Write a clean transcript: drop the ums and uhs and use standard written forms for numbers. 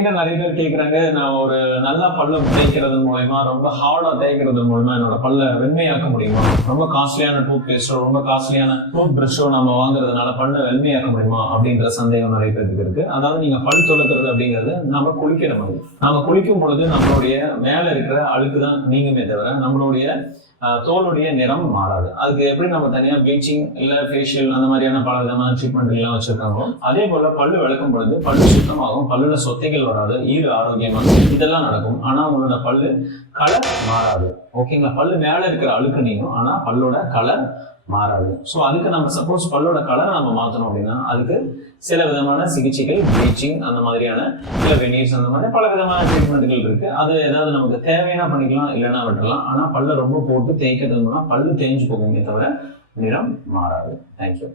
என்கிட்ட நிறைய பேர் கேட்குறாங்க, நான் ஒரு நல்லா பல்ல தேய்க்கிறது மூலயமா, ரொம்ப ஹார்டா தேய்க்கிறது மூலமா என்னோட பல்ல வெண்மையாக்க முடியுமா, ரொம்ப காஸ்ட்லியான டூத் பேஸ்டோ ரொம்ப காஸ்ட்லியான டூத் பிரஷோ நம்ம வாங்குறதுனால பல்ல வெண்மையாக்க முடியுமா அப்படின்ற சந்தேகம் நிறைய பேருக்கு இருக்கு. அதாவது நீங்க பல் துலக்கிறது அப்படிங்கிறது நம்ம குளிக்கிற மாதிரி. நம்ம குளிக்கும் பொழுது நம்மளுடைய மேல இருக்கிற அழுக்கு தான் நீங்குமே தவிர நம்மளுடைய தோலுடைய நிறம் மாறாது. அதுக்கு எப்படி நம்ம தனியா ப்ளீச்சிங் இல்ல ஃபேஷியல் அந்த மாதிரியான பல விதமான ட்ரீட்மெண்ட் எல்லாம் வச்சிருக்காங்களோ, அதே போல பல்லு விளக்கும் பொழுது பல்லு சுத்தமாகும், பல்லுல சொத்தைகள் வராது, ஈறு ஆரோக்கியமாக இதெல்லாம் நடக்கும். ஆனா உங்களோட பல்லு கலர் மாறாது. ஓகேங்களா? பல்லு மேல இருக்கிற அழுக்கு நீங்கும், ஆனா பல்லோட கலர் மாறாது. ஸோ அதுக்கு நம்ம சப்போஸ் பல்லோட கலரை நம்ம மாற்றணும் அப்படின்னா அதுக்கு சில விதமான சிகிச்சைகள், ப்ளீச்சிங் அந்த மாதிரியான சில வெனீர்ஸ் அந்த மாதிரி பல விதமான ட்ரீட்மெண்ட்கள் இருக்கு. அது ஏதாவது நமக்கு தேவையான பண்ணிக்கலாம், இல்லைன்னா விட்டுறலாம். ஆனா பல்ல ரொம்ப போட்டு தேய்க்கிறது மூலம் பல்லு தேஞ்சு போகுமே தவிர நிறம் மாறாது. தேங்க்யூ.